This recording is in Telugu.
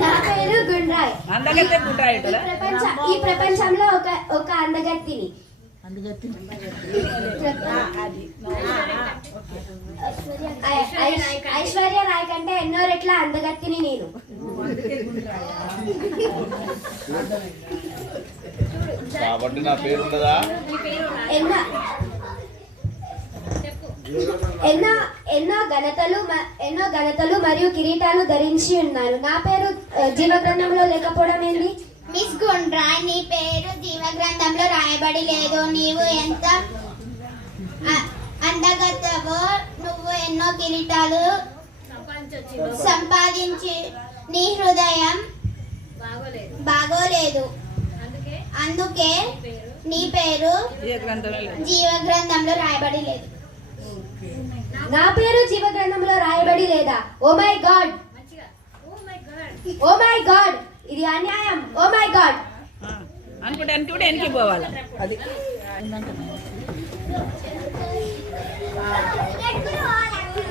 నా పేరు గుండ్రాయ్. ఈ ప్రపంచంలో ఒక అందగత్తిని. ఐశ్వర్య రాయ్ కంటే ఎన్నో రెట్ల అందగత్తిని నేను. కాబట్టి నా పేరు ఉండదా? ఎన్నో ఘనతలు మరియు కిరీటాలు ధరించి ఉన్నారు. నా పేరు జీవగ్రంథంలో లేకపోవడం ఏంది? మిస్ గుండ్రాయ్, నీ పేరు జీవగ్రంథంలో రాయబడి లేదు. నీవు ఎంత అందగత్తవో, నువ్వు ఎన్నో కిరీటాలు సంపాదించి నీ హృదయం బాగోలేదు. అందుకే నీ పేరు జీవగ్రంథంలో రాయబడి లేదు. నా పేరు జీవగ్రంథంలో రాయబడి లేదా? Oh my God, oh my God, ఇది అన్యాయం. ఓ మై గాడ్ అనుకుంటే వెనక్కి పోవాలి. అది